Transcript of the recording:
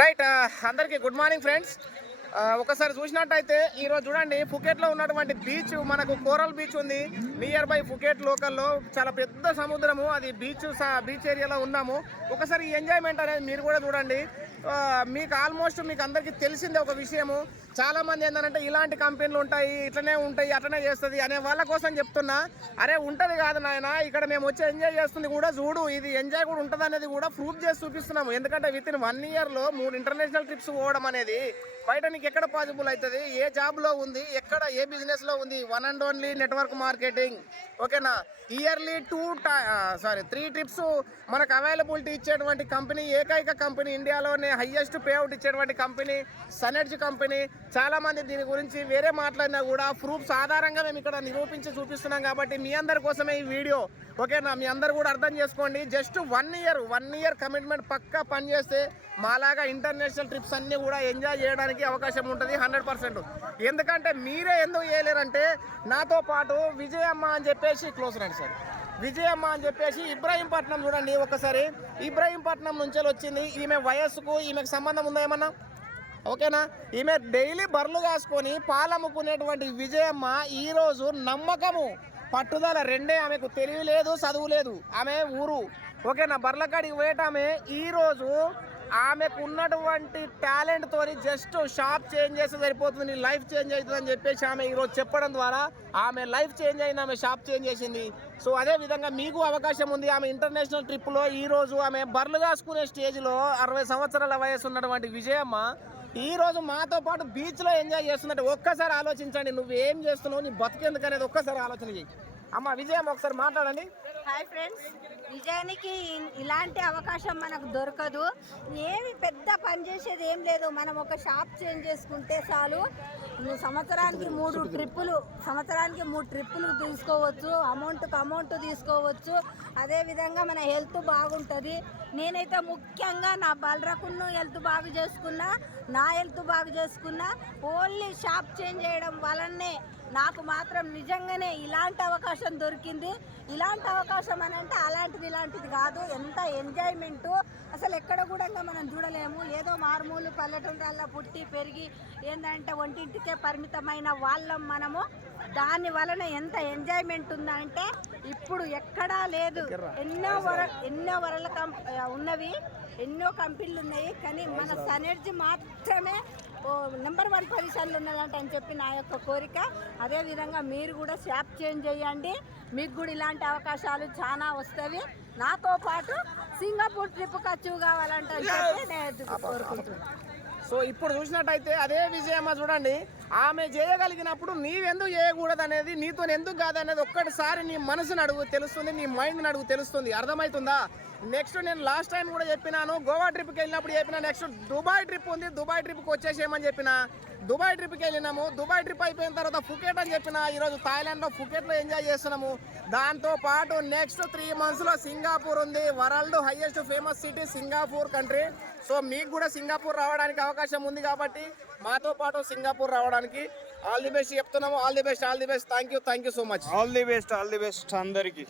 Right అందరికీ good morning friends. ఒకసారి చూసినట్టయితే ఈరోజు చూడండి, ఫుకెట్లో ఉన్నటువంటి బీచ్, మనకు కోరల్ బీచ్ ఉంది నియర్ బై ఫుకెట్ లోకల్లో. చాలా పెద్ద సముద్రము అది, బీచ్ ఏరియాలో ఉన్నాము. ఒకసారి ఈ ఎంజాయ్మెంట్ అనేది మీరు కూడా చూడండి. మీకు ఆల్మోస్ట్ మీకు అందరికీ తెలిసిందే ఒక విషయము. చాలామంది ఏంటంటే ఇలాంటి కంపెనీలు ఉంటాయి, ఇట్లనే ఉంటాయి, అట్లనే చేస్తుంది అనే వాళ్ళ కోసం చెప్తున్నా. అరే ఉంటుంది కాదు నాయన, ఇక్కడ మేము వచ్చి ఎంజాయ్ చేస్తుంది కూడా చూడు, ఇది ఎంజాయ్ కూడా ఉంటుంది అనేది కూడా ప్రూఫ్ చేసి చూపిస్తున్నాము. ఎందుకంటే విత్ ఇన్ 1 ఇయర్లో 3 ఇంటర్నేషనల్ ట్రిప్స్ పోవడం అనేది బయట నీకు ఎక్కడ పాసిబుల్ అవుతుంది? ఏ జాబ్లో ఉంది, ఎక్కడ ఏ బిజినెస్లో ఉంది? One and only network marketing. ఓకేనా? ఇయర్లీ 3 ట్రిప్స్ మనకు అవైలబిలిటీ ఇచ్చేటువంటి కంపెనీ, ఏకైక కంపెనీ ఇండియాలోనే హైయెస్ట్ పేఅవుట్ ఇచ్చేటువంటి కంపెనీ సనెర్జీ కంపెనీ. చాలామంది దీని గురించి వేరే మాట్లాడినా కూడా ప్రూఫ్స్ ఆధారంగా మేము ఇక్కడ నిరూపించి చూపిస్తున్నాం. కాబట్టి మీ అందరి కోసమే ఈ వీడియో. ఓకేనా? మీ అందరు కూడా అర్థం చేసుకోండి. జస్ట్ 1 ఇయర్ కమిట్మెంట్ పక్కా పనిచేస్తే మాలాగా ఇంటర్నేషనల్ ట్రిప్స్ అన్నీ కూడా ఎంజాయ్ చేయడానికి అవకాశం ఉంటుంది 100%. ఎందుకంటే మీరే ఎందుకు చేయలేరంటే, నాతో పాటు విజయమ్మ అని చెప్పేసి క్లోజ్ రండి సార్, విజయమ్మ అని చెప్పేసి ఇబ్రాహీంపట్నం చూడండి ఒకసారి. ఇబ్రాహీంపట్నం నుంచి వచ్చింది. ఈమె వయస్సుకు ఈమెకు సంబంధం ఉందా ఏమన్నా? ఓకేనా? ఈమె డైలీ బర్రెలు కాసుకొని పాలమ్ముకునేటువంటి విజయమ్మ ఈరోజు నమ్మకము, పట్టుదల రెండే. ఆమెకు తెలివి లేదు, చదువు లేదు, ఆమె ఊరు. ఓకేనా? బర్లకాడికి పోయేటామె ఈరోజు ఆమెకు ఉన్నటువంటి టాలెంట్ తోని జస్ట్ షాప్ చేంజ్ చేస్తే సరిపోతుంది, నీ లైఫ్ చేంజ్ అవుతుంది అని చెప్పేసి ఆమె ఈరోజు చెప్పడం ద్వారా ఆమె లైఫ్ చేంజ్ అయింది, ఆమె షాప్ చేంజ్ చేసింది. సో అదే విధంగా మీకు అవకాశం ఉంది. ఆమె ఇంటర్నేషనల్ ట్రిప్లో ఈరోజు ఆమె బర్రెలు కాసుకునే స్టేజ్లో 60 సంవత్సరాల వయసు ఉన్నటువంటి విజయమ్మ ఈరోజు మాతో పాటు బీచ్లో ఎంజాయ్ చేస్తున్నట్టు. ఒక్కసారి ఆలోచించండి, నువ్వేం చేస్తున్నావు, నీ బతికేందుకు అనేది ఒక్కసారి ఆలోచన చేయి. అమ్మ విజయమ్మ ఒకసారి మాట్లాడండి. హాయ్ ఫ్రెండ్స్, నిజానికి ఇలాంటి అవకాశం మనకు దొరకదు. ఏమి పెద్ద పని చేసేది ఏం లేదు. మనం ఒక షాప్ చేంజ్ చేసుకుంటే చాలు. సంవత్సరానికి 3 ట్రిప్పులు తీసుకోవచ్చు, అమౌంట్ తీసుకోవచ్చు. అదేవిధంగా మన హెల్త్ బాగుంటుంది. నేనైతే ముఖ్యంగా నా బలరకును హెల్త్ బాగు చేసుకున్నా, నా హెల్త్ బాగు చేసుకున్నా ఓన్లీ షాప్ చేంజ్ చేయడం వలనే నాకు మాత్రం నిజంగానే ఇలాంటి అవకాశం దొరికింది. ఇలాంటి అవకాశం అని అంటే అలాంటిది ఇలాంటిది కాదు, ఎంత ఎంజాయ్మెంటు అసలు ఎక్కడ కూడా మనం చూడలేము. ఏదో మారుమూలు పల్లెటూళ్ళల్లో పుట్టి పెరిగి ఏంటంటే వంటింటికే పరిమితమైన వాళ్ళం మనము. దాని వలన ఎంత ఎంజాయ్మెంట్ ఉందంటే ఇప్పుడు ఎక్కడా లేదు. ఎన్నో వరల ఉన్నవి, ఎన్నో కంపెనీలు ఉన్నాయి, కానీ మన సనెర్జీ మాత్రమే నెంబర్ 1 పొజిషన్లో ఉన్నదంట అని చెప్పి నా యొక్క కోరిక. అదేవిధంగా మీరు కూడా షాప్ చేంజ్ చేయండి, మీకు కూడా ఇలాంటి అవకాశాలు చాలా వస్తాయి. నాతో పాటు సింగపూర్ ట్రిప్కి అచీవ్ కావాలంటే నేను కోరుకుంటున్నాను. సో ఇప్పుడు చూసినట్టయితే అదే విజయమ్మ చూడండి, ఆమె చేయగలిగినప్పుడు నీవెందుకు చేయకూడదు అనేది, నీతో ఎందుకు కాదనేది ఒక్కటిసారి నీ మనసుని అడుగు తెలుస్తుంది, నీ మైండ్ని అడుగు తెలుస్తుంది. అర్థమవుతుందా? నెక్స్ట్ నేను లాస్ట్ టైం కూడా చెప్పినాను, గోవా ట్రిప్కి వెళ్ళినప్పుడు చెప్పిన, నెక్స్ట్ దుబాయ్ ట్రిప్ ఉంది, దుబాయ్ ట్రిప్కి వచ్చేసేయమని చెప్పిన. దుబాయ్ ట్రిప్కి వెళ్ళినాము. దుబాయ్ ట్రిప్ అయిపోయిన తర్వాత ఫుకెట్ అని చెప్పిన. ఈరోజు థాయిలాండ్లో ఫుకెట్లో ఎంజాయ్ చేస్తున్నాము. దాంతోపాటు నెక్స్ట్ 3 మంత్స్లో సింగపూర్ ఉంది. World highest famous city Singapore country. So మీకు కూడా సింగపూర్ రావడానికి అవకాశం ఉంది. కాబట్టి మాతో పాటు సింగపూర్ రావడానికి ఆల్ ది బెస్ట్ చెప్తున్నాము. All the best. Thank you so much. All the best అందరికీ.